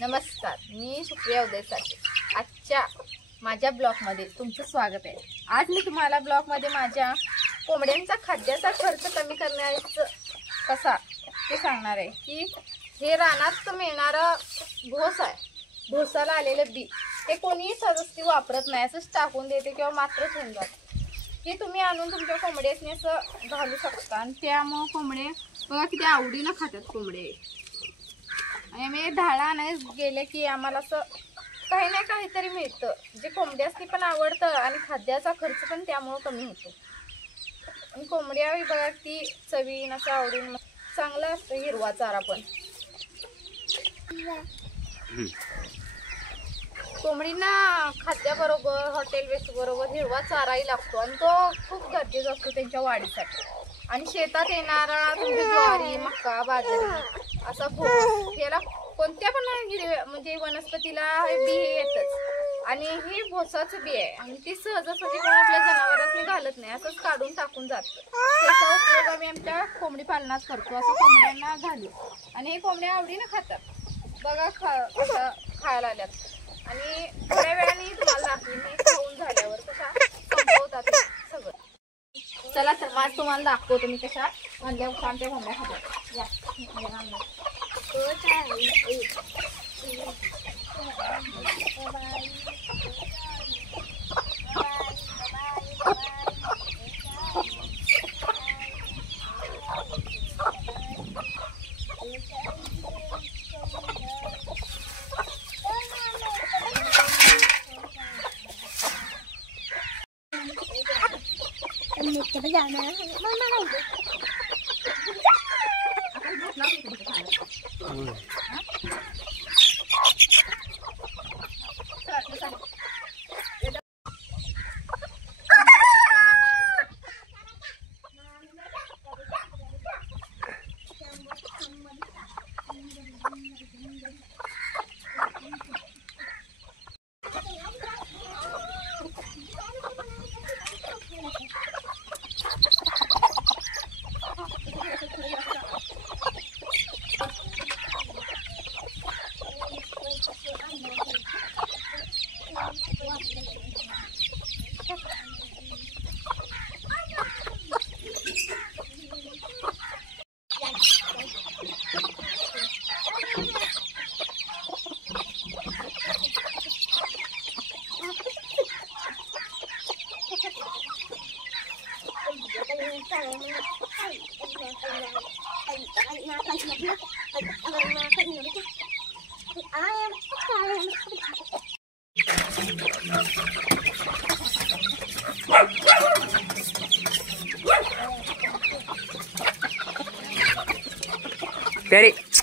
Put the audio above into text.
नमस्कार, मी सुप्रिया उदयसाठी आजच्या माझ्या ब्लॉगमध्ये तुमचं स्वागत आहे। आज मी तुम्हाला ब्लॉगमध्ये माझ्या कोंबड्यांचा खाद्याचा खर्च कमी करण्याचं कसा ते सांगणार आहे की हे रानात मिळणारा घोस आहे, घोसाला आलेलं बी ते कोणीही सहजती वापरत नाही, असंच टाकून देते किंवा मात्रच होऊन जातं। हे तुम्ही आणून तुमच्या कोंबड्यासनी असं घालू शकता आणि त्यामुळे कोंबडे बघा किती आवडीनं खातात कोंबडे। आणि मी ढाळा आणायला गेले की आम्हाला असं काही ना काहीतरी मिळतं जे कोंबड्यासनी पण आवडतं आणि खाद्याचा खर्च पण त्यामुळे कमी होतो। आणि कोंबड्या बघा ती चवीन असं आवडून चांगलं असतं हिरवा चारा पण। कोंबडींना खाद्याबरोबर हॉटेल वेस्ट बरोबर हिरवा चाराही लागतो आणि तो खूप गरजेचा असतो त्यांच्या वाढीसाठी। आणि शेतात येणारा तुमची ज्वारी, मका, बाजरी असा भोस याला कोणत्या पण हिरव्या म्हणजे वनस्पतीला हे बी येतच आणि हे भोसाचं बी आहे आणि ती सहजासहजी कोण आपल्या जनावरांनी घालत नाही, असंच काढून टाकून जातं। त्याचा उपयोग आम्ही आमच्या कोंबडी पालनात करतो, असं कोंबड्यांना घालू आणि हे कोंबड्या आवडीनं खातात बघा। असं खायला आल्यात आणि थोड्या वेळाने तुम्हाला दाखवीन हे खाऊन झाल्यावर कशा संपवतात सगळं। चला तर माझ तुम्हाला दाखवतो मी कशा म्हणल्यावर आमच्या कोंबड्या खातात। या Daddy.